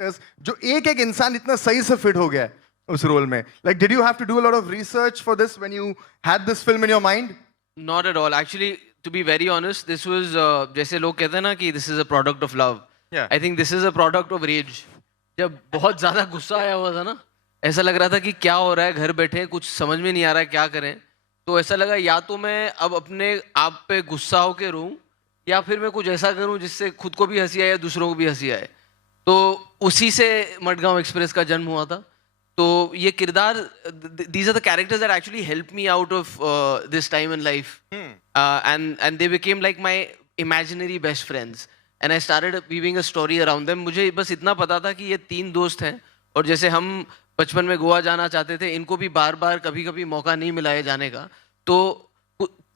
जो एक इंसान इतना सही से फिट हो गया है उस रोल में. Like, did you have to do a lot of research for this when you had this film in your mind? Not at all. Actually, to be very honest, this was जैसे लोग कहते हैं ना कि this is a product of love. Yeah. I think this is a product of rage. जब बहुत ज़्यादा गुस्सा आया हुआ था ना, ऐसा लग रहा था कि क्या हो रहा है, घर बैठे कुछ समझ में नहीं आ रहा है क्या करें. तो ऐसा लगा या तो मैं अब अपने आप पे गुस्सा होके रहूं या फिर मैं कुछ ऐसा करूं जिससे खुद को भी हंसी आए दूसरों को भी हंसी आए. तो उसी से मडगांव एक्सप्रेस का जन्म हुआ था. तो ये किरदार, these are the characters that actually helped me out of this time in life. And they became like my imaginary best friends. And I started weaving a story around them. मुझे बस इतना पता था कि ये 3 दोस्त हैं और जैसे हम बचपन में गोवा जाना चाहते थे, इनको भी बार बार कभी कभी मौका नहीं मिला है जाने का. तो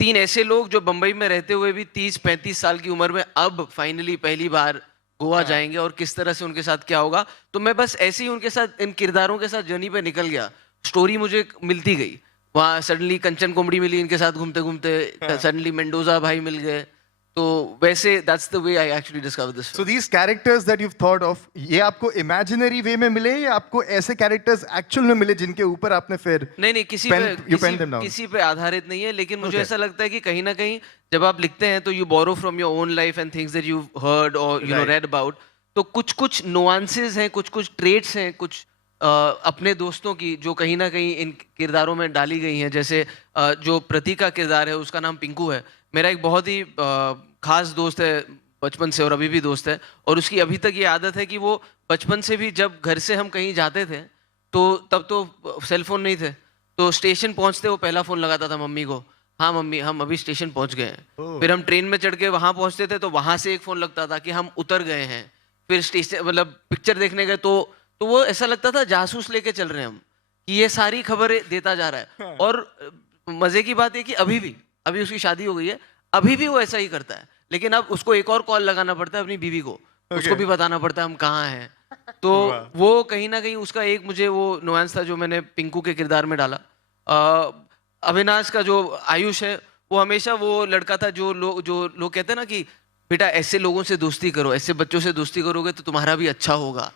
3 ऐसे लोग जो बम्बई में रहते हुए भी 30-35 साल की उम्र में अब फाइनली पहली बार गोवा जाएंगे और किस तरह से उनके साथ क्या होगा. तो मैं बस ऐसे ही उनके साथ, इन किरदारों के साथ जर्नी पे निकल गया. स्टोरी मुझे मिलती गई. वहाँ सडनली कंचन कोमड़ी मिली, इनके साथ घूमते घूमते सडनली मेंडोजा भाई मिल गए. तो वैसे that's the way I actually discovered this film. So these characters that you've thought of, ये आपको imaginary way में मिले या आपको ऐसे characters actual में मिले जिनके ऊपर आपने फिर नहीं किसी पे आधारित नहीं है. लेकिन मुझे ऐसा लगता है कि कहीं ना कहीं जब आप लिखते हैं तो you borrow from your own life and things that you've heard or you know read about. तो कुछ nuances हैं, कुछ traits हैं, कुछ अपने दोस्तों की जो कहीं ना कहीं इन किरदारों में डाली गई हैं. जैसे जो प्रतीक का किरदार है उसका नाम पिंकू है. मेरा एक बहुत ही खास दोस्त है बचपन से और अभी भी दोस्त है. और उसकी अभी तक ये आदत है कि वो बचपन से भी जब घर से हम कहीं जाते थे तो तब तो सेल फोन नहीं थे. तो स्टेशन पहुंचते वो पहला फ़ोन लगाता था मम्मी को. हाँ मम्मी, हम अभी स्टेशन पहुंच गए हैं. फिर हम ट्रेन में चढ़ के वहाँ पहुँचते थे तो वहाँ से एक फ़ोन लगता था कि हम उतर गए हैं. फिर स्टेशन मतलब पिक्चर देखने गए तो वो ऐसा लगता था जासूस लेके चल रहे हैं हम, कि ये सारी खबरें देता जा रहा है. और मज़े की बात है कि अभी उसकी शादी हो गई है, अभी भी वो ऐसा ही करता है. लेकिन अब उसको एक और कॉल लगाना पड़ता है अपनी बीवी को. उसको भी बताना पड़ता है हम कहाँ हैं. तो वो कहीं ना कहीं उसका एक मुझे वो नुआंस था जो मैंने पिंकू के किरदार में डाला. अविनाश का जो आयुष है वो हमेशा वो लड़का था जो लोग कहते हैं ना कि बेटा ऐसे लोगों से दोस्ती करो, ऐसे बच्चों से दोस्ती करोगे तो तुम्हारा भी अच्छा होगा.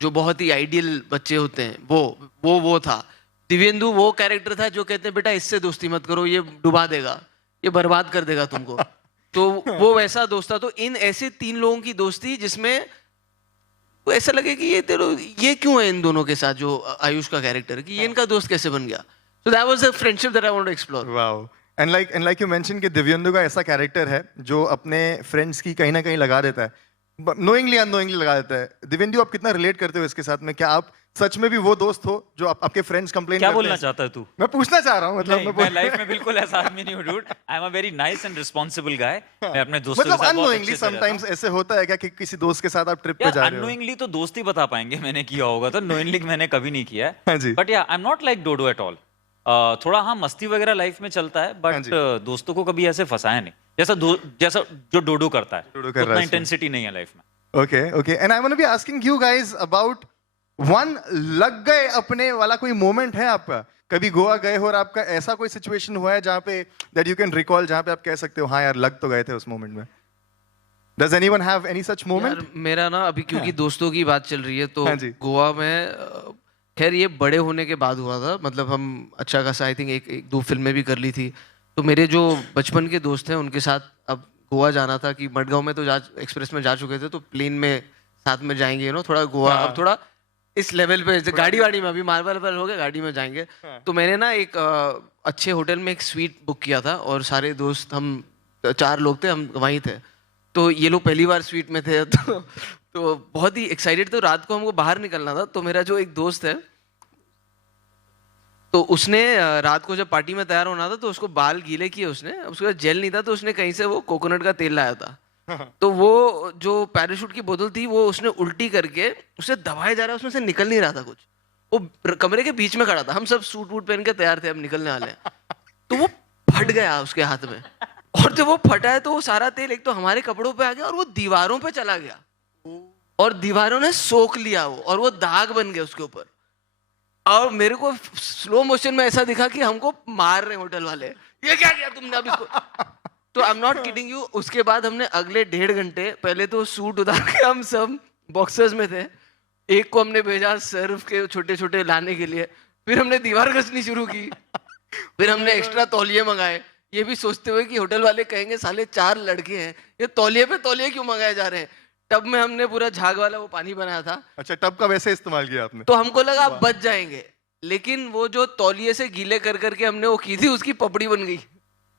जो बहुत ही आइडियल बच्चे होते हैं वो था. दिव्येंदु वो कैरेक्टर था जो कहते हैं बेटा इससे दोस्ती मत करो, ये डुबा देगा, ये बर्बाद कर देगा तुमको. तो वो वैसा दोस्त था. तो इन ऐसे 3 लोगों की दोस्ती जिसमें तो ऐसा लगे कि ये क्यों है इन दोनों के साथ, जो आयुष का कैरेक्टर है, कि ये इनका दोस्त कैसे बन गया. So that was a friendship that I want to explore. Wow. And like you mentioned कि दिव्येंदु का ऐसा कैरेक्टर है जो अपने फ्रेंड्स की कहीं ना कहीं लगा देता है, नोइंगली अननोइंगली लगा देता है. दिव्येंदु, आप कितना रिलेट करते हो इसके साथ में? क्या आप सच में भी वो दोस्त हो जो आपके फ्रेंड्स कंप्लेन करते हैं? क्या बोलना चाहता है तू? मैं पूछना चाह रहा हूँ. मतलब मैं लाइफ में बिल्कुल ऐसा आदमी नहीं हूँ dude. I am a very nice and responsible guy. मैं अपने दोस्तों के साथ बहुत अननोइंगली समटाइम्स ऐसे होता है क्या कि किसी दोस्त के साथ आप ट्रिप पे जा रहे हो? अननोइंगली तो दोस्ती बता पाएंगे मैंने किया होगा, तो नोइंगली मैंने कभी नहीं किया है. हाँ जी. But yeah I am not like Dodo at all. थोड़ा हाँ मस्ती वगैरह लाइफ में चलता है, बट दोस्तों को कभी ऐसे फंसाया नहीं जैसा जो डोडो करता है. उतना इंटेंसिटी नहीं है लाइफ में. Okay. And I want to be asking you guys about one लग गए अपने वाला कोई मोमेंट है आपका? कभी गोवा गए हो और आपका ऐसा कोई सिचुएशन हुआ है जहाँ पे that you can recall, जहाँ पे आप कह सकते हो हाँ यार लग तो गए थे उस मोमेंट में? Does anyone have any such moment? यार मेरा ना अभी क्योंकि दोस्तों की बात चल रही है तो गोवा में खैर ये बड़े होने के बाद हुआ था. मतलब हम अच्छा खासा आई थिंक एक 2 फिल्में भी कर ली थी. तो मेरे जो बचपन के दोस्त हैं उनके साथ अब गोवा जाना था कि मडगांव में तो एक्सप्रेस में जा चुके थे, तो प्लेन में साथ में जाएंगे थोड़ा गोवा. अब थोड़ा इस लेवल पे गाड़ी में अभी मार्बल हो गया, गाड़ी में जाएंगे. तो मैंने ना एक अच्छे होटल में एक स्वीट बुक किया था और सारे दोस्त हम 4 लोग थे, हम वहीं थे. तो ये लोग पहली बार स्वीट में थे तो बहुत ही एक्साइटेड थे. रात को हमको बाहर निकलना था. तो मेरा जो एक दोस्त है तो उसने रात को जब पार्टी में तैयार होना था तो उसको बाल गीले किए उसने. उसके बाद जेल नहीं था तो उसने कहीं से वो कोकोनट का तेल लाया था. तो वो जो पैराशूट की बोतल थी वो उसने उल्टी करके उसे दबाया जा रहा है, उसमें से निकल नहीं रहा था कुछ. वो कमरे के बीच में खड़ा था, हम सब सूट वूट पहन के तैयार थे, अब निकलने वाले हैं. तो वो फट गया उसके हाथ में. और जब वो फटा है तो वो सारा तेल एक तो हमारे कपड़ों पे आ गया और वो दीवारों पे चला गया और दीवारों ने सोख लिया वो, और वो दाग बन गए उसके ऊपर. और मेरे को स्लो मोशन में ऐसा दिखा कि हमको मार रहे होटल वाले, ये क्या किया तुमने अब इसको. तो आई एम नॉट किडिंग यू. उसके बाद हमने अगले 1.5 घंटे पहले तो सूट उतार के हम सब बॉक्सर्स में थे एक को हमने भेजा सर्फ के छोटे छोटे लाने के लिए, फिर हमने दीवार घसनी शुरू की, फिर हमने एक्स्ट्रा तौलिए मंगाए, ये भी सोचते हुए कि होटल वाले कहेंगे साले 4 लड़के हैं, ये तौलिए पे तौलिए क्यों मंगाए जा रहे हैं। टब में हमने पूरा झाग वाला वो पानी बनाया था। अच्छा, टब का वैसे इस्तेमाल किया आपने? तो हमको लगा आप बच जाएंगे, लेकिन वो जो तौलिए से गीले कर करके हमने वो की थी, उसकी पपड़ी बन गई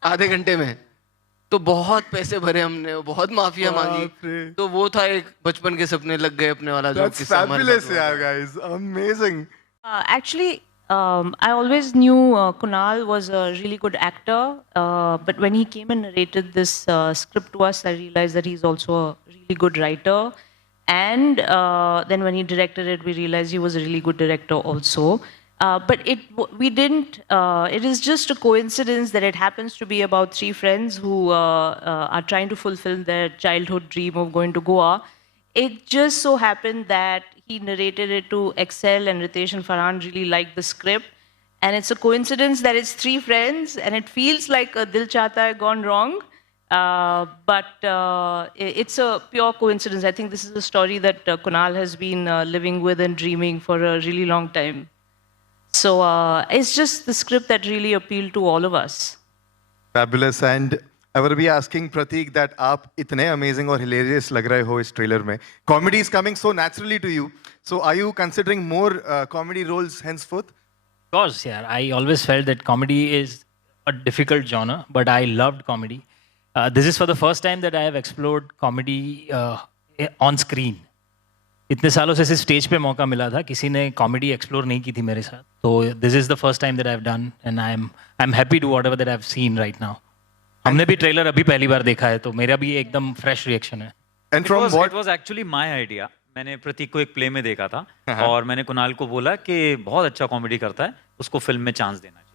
आधे घंटे में। तो बहुत पैसे भरे हमने, बहुत माफिया मांगी। तो वो था एक बचपन के सपने लग गए अपने वाला जो किस्सा हमारे साथ हुआ। Yeah, guys, amazing. Actually, I always knew Kunal was a really good actor, but when he came and narrated this script to us, I realized that he's also a really good writer. And then when he directed it, we realized he was a really good director also. But we didn't. It is just a coincidence that it happens to be about 3 friends who are trying to fulfill their childhood dream of going to Goa. It just so happened that he narrated it to Excel, and Ritesh and Farhan really liked the script. And it's a coincidence that it's 3 friends, and it feels like a Dil Chahta Hai gone wrong. But it's a pure coincidence. I think this is a story that Kunal has been living with and dreaming for a really long time. So it's just the script that really appealed to all of us. Fabulous. And I will be asking Prateek that आप इतने amazing और hilarious लग रहे हो इस trailer में. Comedy is coming so naturally to you. So are you considering more comedy roles henceforth? Of course, yeah. I always felt that comedy is a difficult genre, but I loved comedy. This is for the first time that I have explored comedy on screen. इतने सालों से सिर्फ stage पे मौका मिला था, किसी ने कॉमेडी एक्सप्लोर नहीं की थी मेरे साथ. तो this is the first time that I have done, and I am happy to whatever that I have seen right now. हमने भी ट्रेलर अभी पहली बार देखा है, तो मेरा भी एकदम फ्रेश रिएक्शन है. And from what it was actually my idea. मैंने प्रतीक को एक प्ले में देखा था और मैंने कुणाल को बोला कि बहुत अच्छा कॉमेडी करता है, उसको फिल्म में चांस देना चाहिए.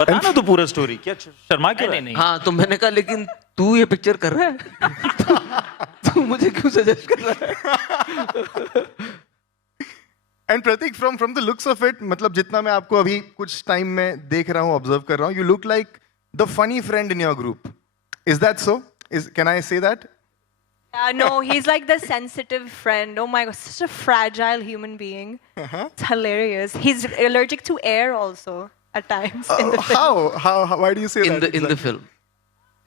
बता ना तू पूरा स्टोरी. क्या शर्मा क्यों नहीं, नहीं. हाँ, तो मैंने कहा लेकिन तू ये पिक्चर कर रहा है तू मुझे क्यों सजेस्ट कर रहा है. And Prateek, from the looks of it, मतलब जितना मैं आपको अभी कुछ टाइम में देख रहा हूँ, ऑब्जर्व कर रहा हूँ, you look like the funny friend in your group. Is that so? Can I say that? No, he's like the sensitive friend. Oh my God, such a fragile human being. It's hilarious. He's allergic to air also at times in the film. How? Why do you say that? In the film.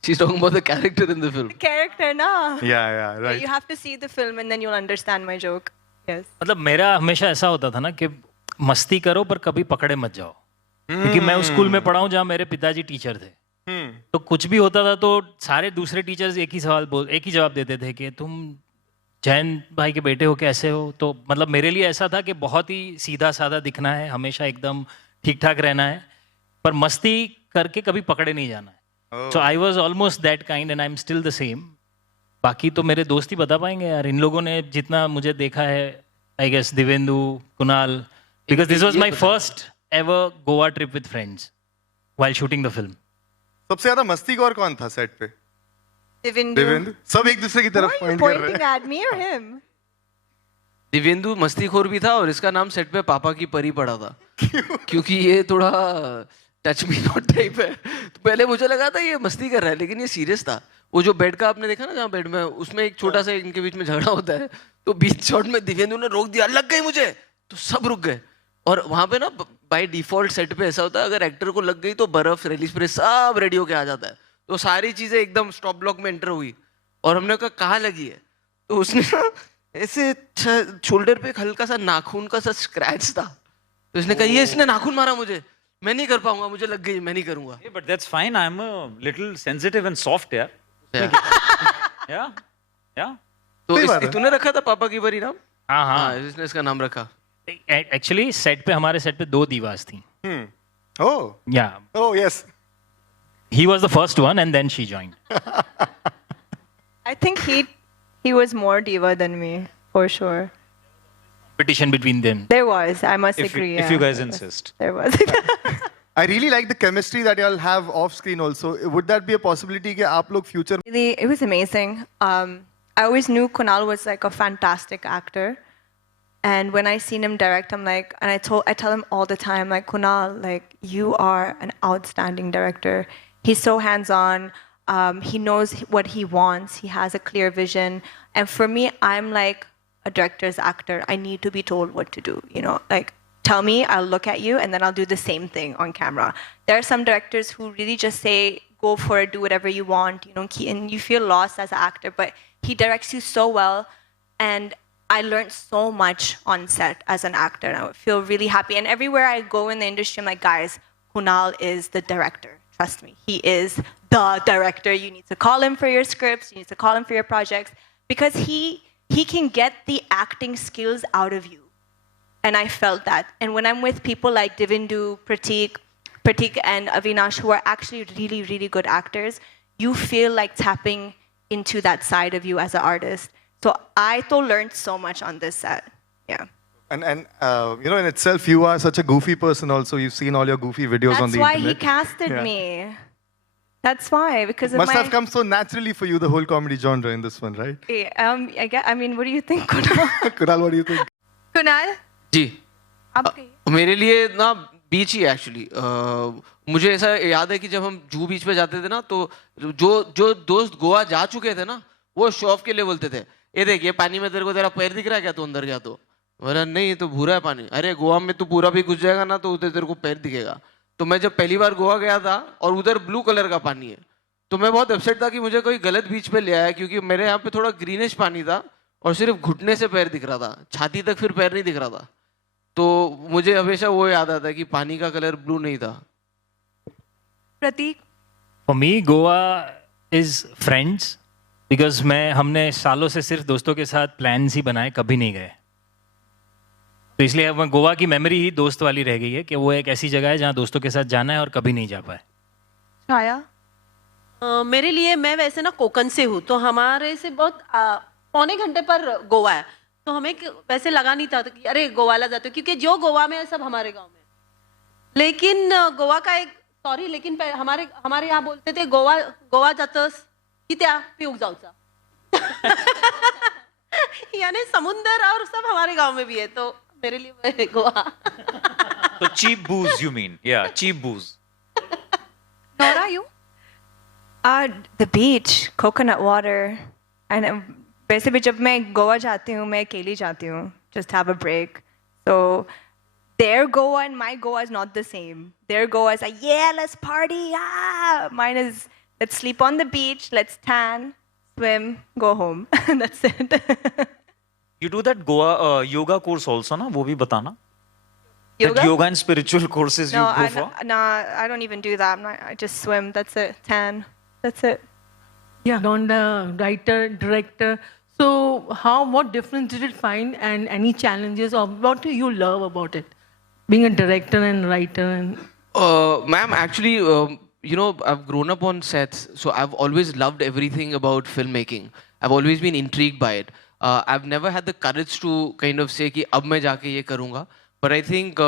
She's talking about the character in the film. The character, na? Yeah, right. You have to see the film and then you'll understand my joke. Yes. मतलब मेरा हमेशा ऐसा होता था ना कि मस्ती करो पर कभी पकड़े मत जाओ. क्योंकि मैं उस स्कूल में पढ़ा हूँ जहाँ मेरे पिताजी टीचर थे. तो कुछ भी होता था तो सारे दूसरे टीचर्स एक ही जवाब देते थे कि तुम जैन भाई के बेटे हो, कैसे हो. तो मतलब मेरे लिए ऐसा था कि बहुत ही सीधा साधा दिखना है, हमेशा एकदम ठीक ठाक रहना है, पर मस्ती करके कभी पकड़े नहीं जाना है. So I was almost that kind and I'm still the same. बाकी तो मेरे दोस्त ही बता पाएंगे यार. इन लोगों ने जितना मुझे देखा है, I guess Divyendu, Kunal, because this was my first ever Goa trip with friends while shooting the film. सबसे ज्यादा मस्तीखोर कौन था सेट पे? Divindu. सब एक दूसरे की तरफ Why are you पॉइंट कर रहे pointing हैं. at me or him? Dibyendu मस्तीखोर भी था और इसका नाम सेट पे पापा की परी पड़ा था. क्योंकि ये थोड़ा टच मी नॉट टाइप है. तो पहले मुझे लगा था ये मस्ती कर रहा है, लेकिन ये सीरियस था. वो जो बेड का आपने देखा ना, जहाँ बेड में उसमें एक छोटा सा इनके बीच में झगड़ा होता है, तो बीच शॉट में दिव्येंदु ने रोक दिया, लग गई मुझे, तो सब रुक गए. और वहां पे ना बाय डिफॉल्ट सेट पे ऐसा होता है, अगर एक्टर को लग गई तो बर्फ, रेली स्प्रे सब रेडी होके आ जाता है. तो सारी चीजें एकदम स्टॉप ब्लॉक में एंटर हुई और हमने कहा कहाँ लगी है. तो उसने ना ऐसे शोल्डर पे एक हल्का सा नाखून का सा स्क्रैच था. तो इसने कहा ये इसने नाखून मारा मुझे, मैं नहीं कर पाऊंगा, मुझे लग गई, मैं नहीं करूंगा. But that's fine. I'm a little sensitive and soft, yeah. Yeah. तो तूने रखा था पापा की परी नाम? हाँ. इसने इसका नाम रखा. एक्चुअली सेट पे हमारे सेट पे 2 दीवास थी. Oh. Yeah. Oh yes. He was the first one and then she joined. I think he was more diva than me, for sure. Competition between them. There was, I must agree. If you guys insist. There was. I really like the chemistry that y'all have off screen also. Would that be a possibility कि आप लोग future Really, it was amazing. I always knew Kunal was like a fantastic actor. And when I seen him direct, I'm like, and I tell him all the time, like, Kunal, like, you are an outstanding director. He's so hands-on. He knows what he wants. He has a clear vision. And for me, I'm like a director's actor. I need to be told what to do, you know, like tell me, I'll look at you, and then I'll do the same thing on camera. There are some directors who really just say, go for it, do whatever you want, you know, and you feel lost as an actor, but he directs you so well. And I learned so much on set as an actor, and I feel really happy. And everywhere I go in the industry, I'm like, guys, Kunal is the director. Trust me, he is the director. You need to call him for your scripts, you need to call him for your projects, because he can get the acting skills out of you. And I felt that. And when I'm with people like Divindu, Pratik and Avinash, who are actually really, really good actors, you feel like tapping into that side of you as an artist. So I learned so much on this set. Yeah. And you know, in itself, you are such a goofy person also. You've seen all your goofy videos on the internet. That's why he casted me. That's why, because it must have come so naturally for you, the whole comedy genre in this one, right? I mean, what do you think, Kunal? Kunal, what do you think? Kunal? जी आप मेरे लिए ना बीच ही actually मुझे ऐसा याद है कि जब हम जू बीच पे जाते थे ना, तो जो दोस्त गोवा जा चुके थे ना, वो शो ऑफ के लिए बोलते थे, ये देख ये पानी में तेरे को तेरा पैर दिख रहा है क्या, तू अंदर गया तो बोला नहीं तो भूरा है पानी, अरे गोवा में तू पूरा भी घुस जाएगा ना तो उधर तेरे को पैर दिखेगा। तो मैं जब पहली बार गोवा गया था और उधर ब्लू कलर का पानी है, तो मैं बहुत अपसेट था कि मुझे कोई गलत बीच पे ले आया, क्योंकि मेरे यहाँ पे थोड़ा ग्रीनिश पानी था और सिर्फ घुटने से पैर दिख रहा था, छाती तक फिर पैर नहीं दिख रहा था। तो मुझे हमेशा वो याद आता है कि पानी का कलर ब्लू नहीं था। प्रतीक? For me, Goa is friends, because हमने सालों से सिर्फ दोस्तों के साथ प्लान्स ही बनाए, कभी नहीं गए। तो इसलिए अब गोवा की मेमोरी ही दोस्त वाली रह गई है कि वो एक ऐसी जगह है जहाँ दोस्तों के साथ जाना है और कभी नहीं जा पाए। छाया? मेरे लिए, मैं वैसे ना कोकन से हूँ, तो हमारे से बहुत पौने घंटे पर गोवा है, तो हमें वैसे लगा नहीं था कि अरे गोवाला जाते हो, क्योंकि जो गोवा में है सब हमारे गांव में। लेकिन गोवा का एक लेकिन हमारे यहाँ बोलते थे गोवा जातस कित्या पिऊक जाऊचा यानी समुंदर और सब हमारे गांव में भी है, तो मेरे लिए गोवा। तो cheap booze, you mean? Yeah, cheap booze. Nora, you? The beach, coconut water, and वैसे भी जब मैं गोवा जाती हूँ, मैं अकेली जाती हूँ, just have a break. So their Goa and my Goa is not the same. Their Goa is like, yeah, let's party. Mine is, let's sleep on the beach, let's tan, swim, go home. That's it. You do that Goa yoga course also, na? वो भी बताना. Yoga? That yoga and spiritual courses you go for? No, I don't even do that. I just swim. That's it. Tan. That's it. Yeah, on the writer, director. So what difference did it find, and any challenges, or what do you love about it? Being a director and writer and... Ma'am, actually, you know, I've grown up on sets, so I've always loved everything about filmmaking. I've always been intrigued by it. I've never had the courage to kind of say कि अब मैं जाके ये करूँगा. But I think,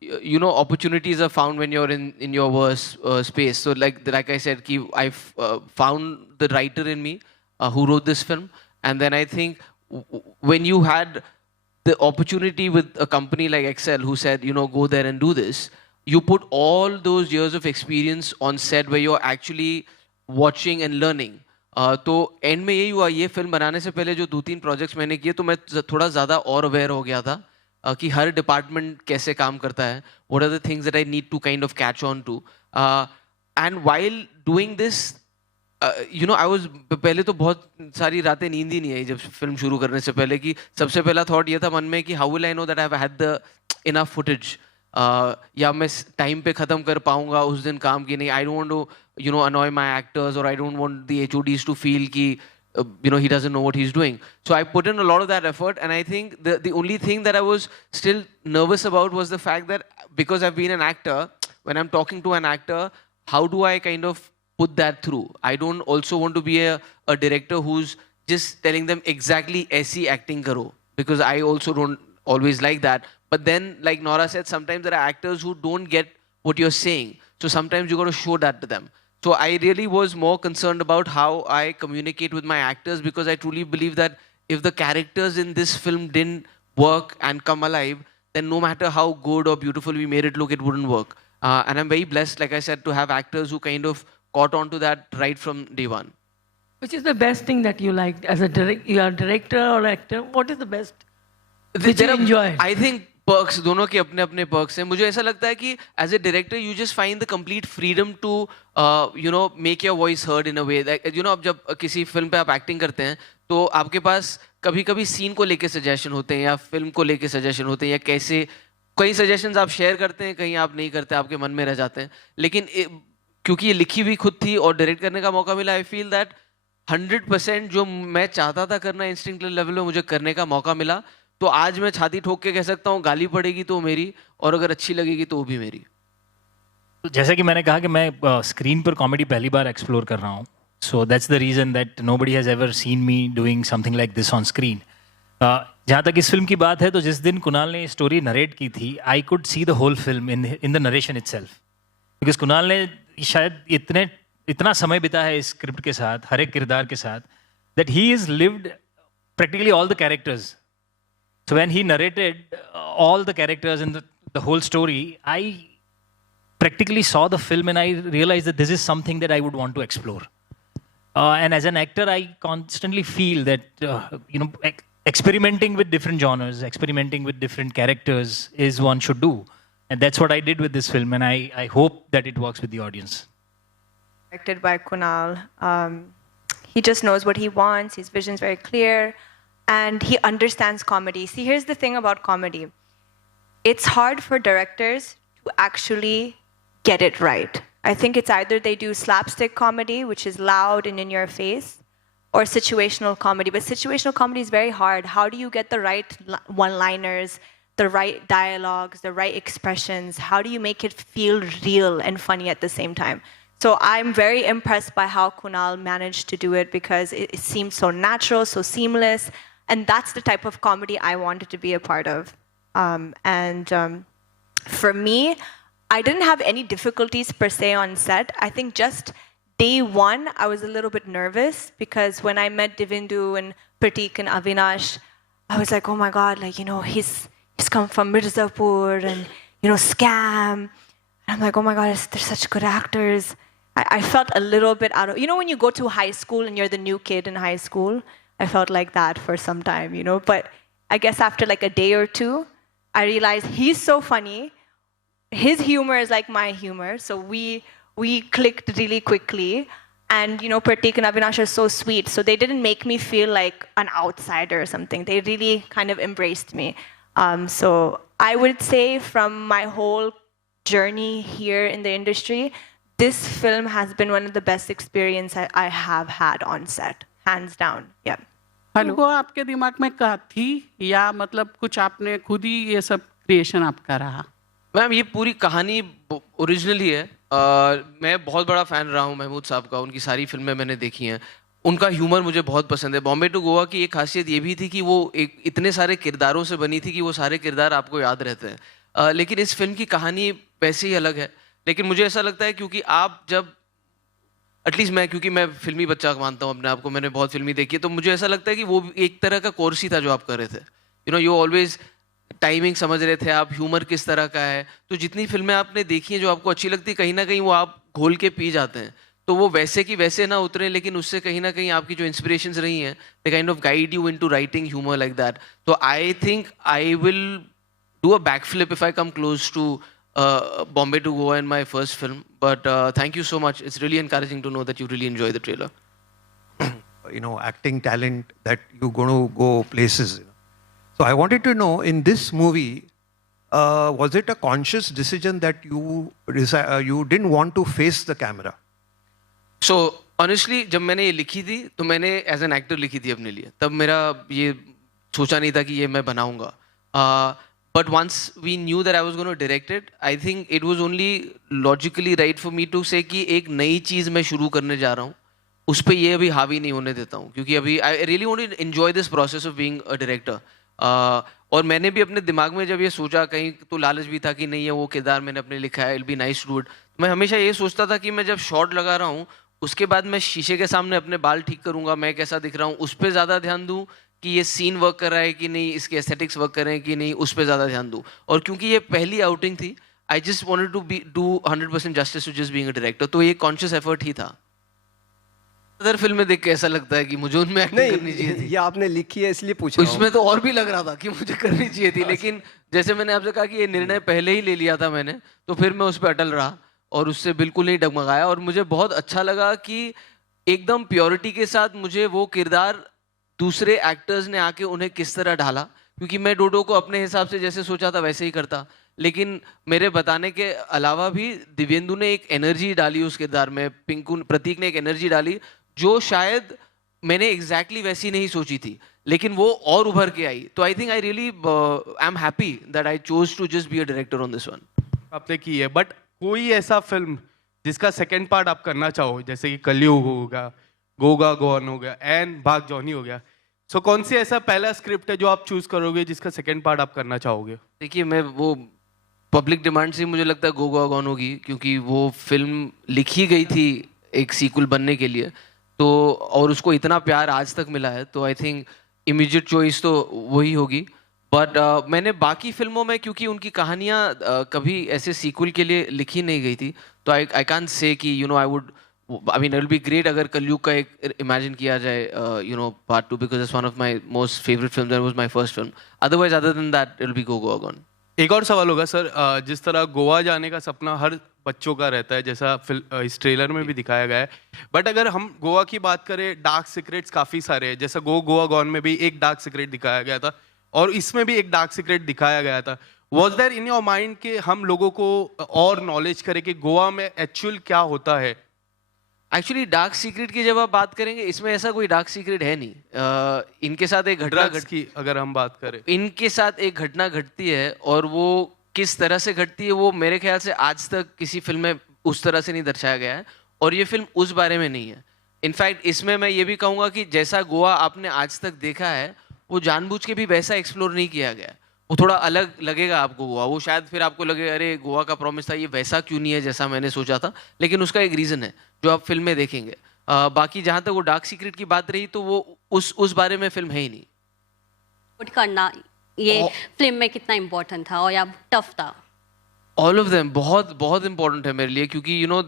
you know, opportunities are found when you're in your worst space. So like I said, I found the writer in me who wrote this film. And then I think when you had the opportunity with a company like Excel who said, you know, go there and do this, you put all those years of experience on set where you're actually watching and learning. तो and में यही हुआ, ये film बनाने से पहले जो 2-3 projects मैंने किए, तो मैं थोड़ा ज़्यादा और अवेयर हो गया था कि हर डिपार्टमेंट कैसे काम करता है, what are the things that I need to kind of catch on to. And while doing this, you know, I was, पहले तो बहुत सारी रातें नींद ही नहीं आई जब फिल्म शुरू करने से पहले, कि सबसे पहला थॉट ये था मन में कि how will I know that I have had the enough footage, या मैं टाइम पे ख़त्म कर पाऊंगा उस दिन काम की नहीं. I don't want to, you know, annoy my actors, or I don't want the HODs to feel ki, you know, he doesn't know what he's doing. So I put in a lot of that effort, and I think the only thing that I was still nervous about was the fact that because I've been an actor, when I'm talking to an actor, how do I kind of put that through? I don't also want to be a director who's just telling them exactly aisi acting karo, because I also don't always like that. But then, like Nora said, sometimes there are actors who don't get what you're saying. So sometimes you got to show that to them. So I really was more concerned about how I communicate with my actors, because I truly believe that if the characters in this film didn't work and come alive, then no matter how good or beautiful we made it look, it wouldn't work. And I'm very blessed, like I said, to have actors who kind of caught on to that right from day one. Which is the best thing that you like as a you are director or actor? What is the best which you enjoy? I think perks, दोनों के अपने अपने perks हैं. मुझे ऐसा लगता है कि as a director you just find the complete freedom to make your voice heard in a way that अब जब किसी फिल्म पे आप एक्टिंग करते हैं तो आपके पास कभी कभी सीन को लेके सजेशन होते हैं या फिल्म को लेके सजेशन होते हैं या कैसे कई सजेशंस आप शेयर करते हैं, कहीं आप नहीं करते, आपके मन में रह जाते हैं. लेकिन क्योंकि ये लिखी हुई खुद थी और डायरेक्ट करने का मौका मिला, आई फील दैट 100% जो मैं चाहता था करना इंस्टिंक्टिव लेवल में मुझे करने का मौका मिला. तो आज मैं छाती ठोक के कह सकता हूँ गाली पड़ेगी तो मेरी, और अगर अच्छी लगेगी तो वो भी मेरी. तो जैसे कि मैंने कहा कि मैं स्क्रीन पर कॉमेडी पहली बार एक्सप्लोर कर रहा हूँ. So that's the reason that nobody has ever seen me doing something like this on screen. जहाँ तक इस फिल्म की बात है तो जिस दिन कुणाल ने स्टोरी नरेट की थी, I could see the whole film in the narration itself. Because Kunal ने शायद इतना समय बिताया है इस स्क्रिप्ट के साथ, हर एक किरदार के साथ, that he is lived practically all the characters. So when he narrated all the characters and the whole story, I practically saw the film and I realized that this is something that I would want to explore. And as an actor, I constantly feel that experimenting with different genres, experimenting with different characters is one should do. And that's what I did with this film, and I hope that it works with the audience. Directed by Kunal. He just knows what he wants. His vision's very clear. And he understands comedy. See, here's the thing about comedy. It's hard for directors to actually get it right. I think it's either they do slapstick comedy, which is loud and in your face, or situational comedy. But situational comedy is very hard. How do you get the right one-liners, the right dialogues, the right expressions? How do you make it feel real and funny at the same time? So I'm very impressed by how Kunal managed to do it because it seemed so natural, so seamless. And that's the type of comedy I wanted to be a part of. For me, I didn't have any difficulties per se on set. I think just day one, I was a little bit nervous because when I met Divindu and Pratik and Avinash, I was like, oh my God, he's come from Mirzapur and, Scam. And I'm like, oh my God, they're such good actors. I felt a little bit out of, when you go to high school and you're the new kid in high school, I felt like that for some time, But I guess after like a day or two, I realized he's so funny. His humor is like my humor. So we clicked really quickly. And, Pratik and Avinash are so sweet. So they didn't make me feel like an outsider or something. They really kind of embraced me. So I would say from my whole journey here in the industry, this film has been one of the best experiences I have had on set. Hands down, yeah. Hello, वो आपके दिमाग में थी या मतलब कुछ आपने खुद ही ये सब क्रिएशन आपका रहा? मैम ये पूरी कहानी ओरिजिनल ही है. मैं बहुत बड़ा फ़ैन रहा हूँ महमूद साहब का. उनकी सारी फिल्में मैंने देखी हैं. उनका ह्यूमर मुझे बहुत पसंद है. बॉम्बे टू गोवा की एक खासियत ये भी थी कि वो इतने सारे किरदारों से बनी थी कि वो सारे किरदार आपको याद रहते हैं. लेकिन इस फिल्म की कहानी वैसे ही अलग है. लेकिन मुझे ऐसा लगता है क्योंकि आप जब एटलीस्ट क्योंकि मैं फिल्मी बच्चा मानता हूँ अपने आप को, मैंने बहुत फिल्मी देखी है, तो मुझे ऐसा लगता है कि वो एक तरह का कोर्स ही था जो आप कर रहे थे. यू ऑलवेज टाइमिंग समझ रहे थे आप, ह्यूमर किस तरह का है. तो जितनी फिल्में आपने देखी हैं जो आपको अच्छी लगती, कहीं ना कहीं वो आप घोल के पी जाते हैं. तो वो वैसे की वैसे ना उतरे, लेकिन उससे कहीं ना कहीं आपकी जो इंस्पिरेशंस रही हैं, they kind of guide you into writing humour like that. तो I think I will do a back flip if I come close to Bombay to Goa in my first film. But thank you so much. It's really encouraging to know that you really enjoy the trailer. Acting talent that you're going to go places. So I wanted to know, in this movie, was it a conscious decision that you didn't want to face the camera? So honestly, जब मैंने ये लिखी थी तो मैंने as an actor लिखी थी अपने लिए. तब मेरा ये सोचा नहीं था कि ये मैं बनाऊंगा. But once we knew that I was going to direct it, I think it was only logically right for me to say कि एक नई चीज़ मैं शुरू करने जा रहा हूँ, उस पर ये अभी हावी नहीं होने देता हूँ. क्योंकि अभी I really want to enjoy this process of being a director. और मैंने भी अपने दिमाग में जब ये सोचा, कहीं तो लालच भी था कि नहीं है वो किरदार मैंने अपने लिखा है, it'll be nice to do it. मैं हमेशा ये सोचता था कि मैं जब शॉट लगा रहा हूँ, उसके बाद मैं शीशे के सामने अपने बाल ठीक करूँगा, मैं कैसा दिख रहा हूँ, उस पर ज़्यादा ध्यान दूँ कि ये सीन वर्क कर रहा है कि नहीं, इसके एस्थेटिक्स वर्क कर रहे हैं कि नहीं, उस पर ज़्यादा ध्यान दूँ. और क्योंकि ये पहली आउटिंग थी, I just wanted to do 100% justice to just being a director. तो ये कॉन्शियस एफर्ट ही था. अदर फिल्म में देख के ऐसा लगता है कि मुझे उनमें एक्टिंग करनी चाहिए थी। ये आपने लिखी है इसलिए पूछ रहा हूँ। उसमें तो और भी लग रहा था कि मुझे करनी चाहिए थी, लेकिन जैसे मैंने आपसे कहा कि ये निर्णय पहले ही ले लिया था मैंने, तो फिर मैं उस पर अटल रहा और उससे बिल्कुल नहीं डगमगाया। और मुझे बहुत अच्छा लगा कि एकदम प्योरिटी के साथ मुझे वो किरदार दूसरे एक्टर्स ने आके उन्हें किस तरह ढाला, क्योंकि मैं डोडो को अपने हिसाब से जैसे सोचा था वैसे ही करता, लेकिन मेरे बताने के अलावा भी दिव्येंदु ने एक एनर्जी डाली उस किरदार में, प्रतीक ने एक एनर्जी डाली जो शायद मैंने एग्जैक्टली वैसी नहीं सोची थी, लेकिन वो और उभर के आई। तो I think I really I am happy that I chose to just be a director on this one. आपने की है, बट कोई ऐसा फिल्म जिसका सेकंड पार्ट आप करना चाहो, जैसे कि कलयुग होगा, गोगा गॉन हो गया एंड भाग जॉनी हो गया, सो कौन सी ऐसा पहला स्क्रिप्ट है जो आप चूज करोगे जिसका सेकंड पार्ट आप करना चाहोगे? देखिए, मैं वो पब्लिक डिमांड से मुझे लगता है गोगा गॉन होगी, क्योंकि वो फिल्म लिखी गई थी एक सीक्वल बनने के लिए, तो और उसको इतना प्यार आज तक मिला है, तो आई थिंक इमीडिएट चॉइस तो वही होगी। बट मैंने बाकी फिल्मों में, क्योंकि उनकी कहानियाँ कभी ऐसे सीक्वल के लिए लिखी नहीं गई थी, तो आई कांट से कि you know I mean it will be great अगर कलयुग का एक इमेजिन किया जाए you know part 2, because it's one of my most favourite film, that was my first film. Otherwise other than that it will be Goga gone. एक और सवाल होगा सर, जिस तरह गोवा जाने का सपना हर बच्चों का रहता है, जैसा इस ट्रेलर में भी दिखाया गया है, बट अगर हम गोवा की बात करें, डार्क सीक्रेट्स काफ़ी सारे हैं, जैसा गोवा गॉन में भी एक डार्क सीक्रेट दिखाया गया था और इसमें भी एक डार्क सीक्रेट दिखाया गया था। Was there in your mind कि हम लोगों को और नॉलेज करें कि गोवा में एक्चुअल क्या होता है? एक्चुअली डार्क सीक्रेट की जब आप बात करेंगे, इसमें ऐसा कोई डार्क सीक्रेट है नहीं। इनके साथ एक घटना की अगर हम बात करें, इनके साथ एक घटना घटती है और वो किस तरह से घटती है वो मेरे ख्याल से आज तक किसी फिल्म में उस तरह से नहीं दर्शाया गया है, और ये फिल्म उस बारे में नहीं है। इनफैक्ट इसमें मैं ये भी कहूँगा कि जैसा गोवा आपने आज तक देखा है, वो जानबूझ के भी वैसा एक्सप्लोर नहीं किया गया है। वो थोड़ा अलग लगेगा आपको गोवा, वो शायद फिर आपको लगे अरे गोवा का प्रॉमिस था, ये वैसा क्यों नहीं है जैसा मैंने सोचा था, लेकिन उसका एक रीज़न है जो आप फिल्म में देखेंगे। बाकी जहाँ तक वो डार्क सीक्रेट की बात रही, तो वो उस बारे में फिल्म है ही नहीं। पुट करना ये फिल्म में कितना इम्पोर्टेंट था और या टफ था? ऑल ऑफ देम बहुत बहुत इंपॉर्टेंट है मेरे लिए, क्योंकि यू नो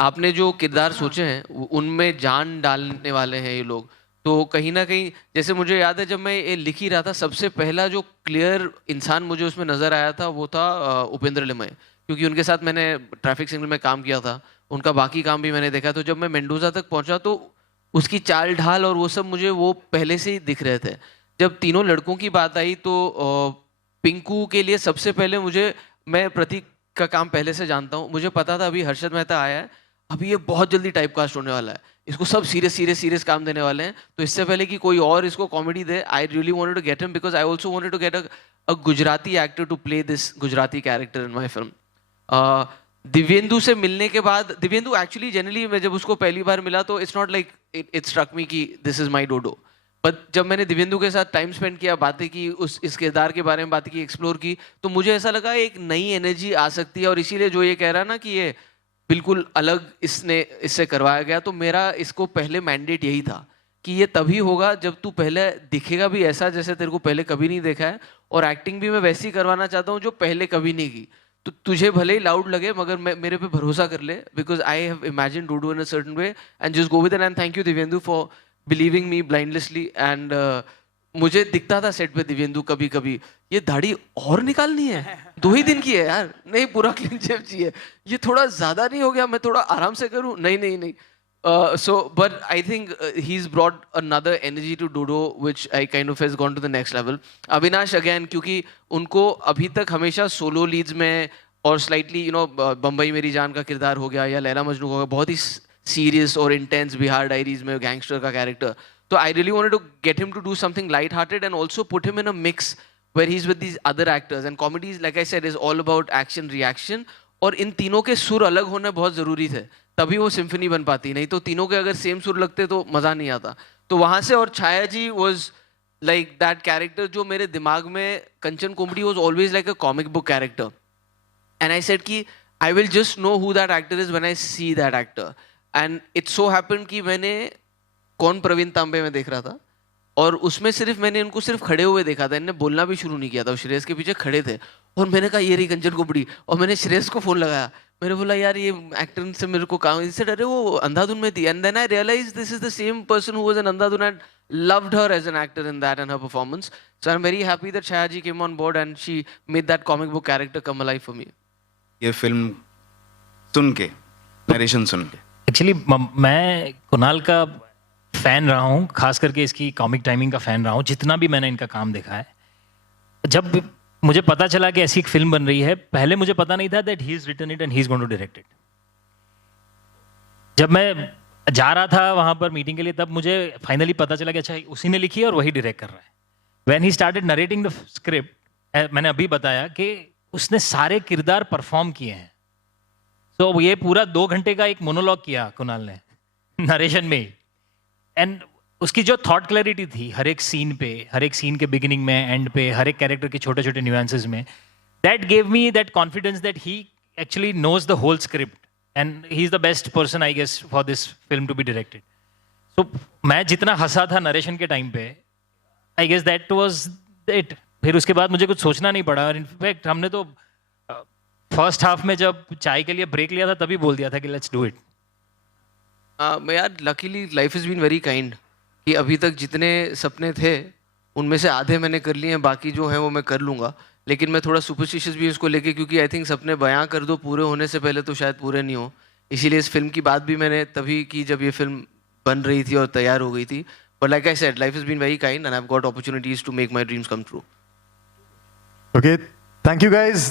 आपने जो किरदार सोचे हैं उनमें जान डालने वाले हैं ये लोग। तो कहीं ना कहीं जैसे मुझे याद है जब मैं ये लिख ही रहा था, सबसे पहला जो क्लियर इंसान मुझे उसमें नज़र आया था वो था उपेंद्र लिमय, क्योंकि उनके साथ मैंने ट्रैफिक सिग्नल में काम किया था, उनका बाकी काम भी मैंने देखा। तो जब मैं मेंडोजा तक पहुंचा तो उसकी चाल ढाल और वो सब मुझे वो पहले से ही दिख रहे थे। जब तीनों लड़कों की बात आई तो पिंकू के लिए सबसे पहले मैं प्रतीक का काम पहले से जानता हूँ, मुझे पता था अभी हर्षद मेहता आया है, अभी ये बहुत जल्दी टाइप कास्ट होने वाला है, इसको सब सीरियस काम देने वाले हैं, तो इससे पहले कि कोई और इसको कॉमेडी दे, I really wanted to get him because I also wanted to get a Gujarati actor to play this Gujarati character in my film. Divyendu से मिलने के बाद, दिव्येंदु एक्चुअली जनरली मैं जब उसको पहली बार मिला तो it's not like it struck me कि this is my dodo, but जब मैंने दिव्येंदु के साथ टाइम स्पेंड किया, बातें की, इस किरदार के बारे में बातें की, एक्सप्लोर की, तो मुझे ऐसा लगा एक नई एनर्जी आ सकती है। और इसीलिए जो ये कह रहा ना कि ये बिल्कुल अलग इससे करवाया गया, तो मेरा इसको पहले मैंडेट यही था कि ये तभी होगा जब तू पहले दिखेगा भी ऐसा जैसे तेरे को पहले कभी नहीं देखा है, और एक्टिंग भी मैं वैसी करवाना चाहता हूँ जो पहले कभी नहीं की। तो तुझे भले ही लाउड लगे मगर मेरे पे भरोसा कर ले, because I have imagine Dodo in a certain way and just go with it. And thank you Divyendu for believing me blindlessly. And मुझे दिखता था सेट पे दिव्येंदु कभी कभी ये दाढ़ी और निकालनी है, 2 ही दिन की है यार, नहीं पूरा क्लीन शेव चाहिए, ये थोड़ा ज्यादा नहीं हो गया, मैं थोड़ा आराम से करूं, नहीं। So but I think he's brought another energy to Dodo which I kind of has gone to the next level. Avinash again, क्योंकि उनको अभी तक हमेशा सोलो लीड्स में और स्लाइटली यू नो बम्बई मेरी जान का किरदार हो गया या लैला मजनू हो गया, बहुत ही सीरियस और इंटेंस बिहार डायरीज में गैंगस्टर का कैरेक्टर, तो I really wanted to get him to do something light-hearted and also put him in a mix where he's with these other actors. And comedies, like I said, is all about action reaction, और इन तीनों के सुर अलग होने बहुत ज़रूरी थे, तभी वो सिम्फनी बन पाती, नहीं तो तीनों के अगर सेम सुर लगते तो मज़ा नहीं आता। तो वहाँ से, और Chhaya ji was like that character जो मेरे दिमाग में, Kanchan comedy was always like a comic book character, and I said कि I will just know who that actor is when I see that actor. And it so happened कि मैंने कौन प्रवीण तांबे में देख रहा था, और उसमें सिर्फ मैंने इनको सिर्फ खड़े हुए देखा था, इनने बोलना भी शुरू नहीं किया था, श्रेयस के पीछे खड़े थे, और मैंने कहा ये रही कंचन कोपड़ी, और मैंने श्रेयस को फ़ोन लगाया, मेरे बोला यार ये एक्टर से मेरे को काम इससे डरे वो अंधाधुन में थी and then I realise this is the same person who was in Andhadhun and loved her as an actor in that and her performance. So I'm very happy that Shaya ji came on board and she made that comic book character come alive for me. ये film सुन के, narration सुन के, actually मैं कुणाल का fan रहा हूँ, खास करके इसकी कॉमिक टाइमिंग का फैन रहा हूँ, जितना भी मैंने इनका काम देखा है. जब मुझे पता चला कि ऐसी एक फिल्म बन रही है, पहले मुझे पता नहीं था that he is written it and he is going to direct it. जब मैं जा रहा था वहां पर मीटिंग के लिए, तब मुझे फाइनली पता चला कि अच्छा उसी ने लिखी है और वही डायरेक्ट कर रहा है. When he started narrating the script, मैंने अभी बताया कि उसने सारे किरदार परफॉर्म किए हैं. तो ये पूरा 2 घंटे का एक मोनोलॉग किया कुणाल ने नरेशन में. एंड उसकी जो थॉट क्लैरिटी थी हर एक सीन पे, हर एक सीन के बिगिनिंग में, एंड पे, हर एक कैरेक्टर के छोटे छोटे न्यूएंसेस में, that gave me that confidence that he actually knows the whole script and he is the best person I guess for this film to be directed. तो मैं जितना हंसा था नरेशन के टाइम पे, I guess that was it. फिर उसके बाद मुझे कुछ सोचना नहीं पड़ा. और इनफैक्ट हमने तो फर्स्ट हाफ में जब चाय के लिए ब्रेक लिया था तभी बोल दिया था कि लेट्स डू इट. मैं यार luckily life is been very kind कि अभी तक जितने सपने थे उनमें से आधे मैंने कर लिए हैं, बाकी जो हैं वो मैं कर लूँगा. लेकिन मैं थोड़ा सुपरस्टिशियस भी इसको लेके, क्योंकि आई थिंक सपने बयां कर दो पूरे होने से पहले तो शायद पूरे नहीं हो. इसीलिए इस फिल्म की बात भी मैंने तभी की जब ये फिल्म बन रही थी और तैयार हो गई थी. But like I said, life is been very kind and I have got opportunities to make my dreams come true. Okay, thank you guys.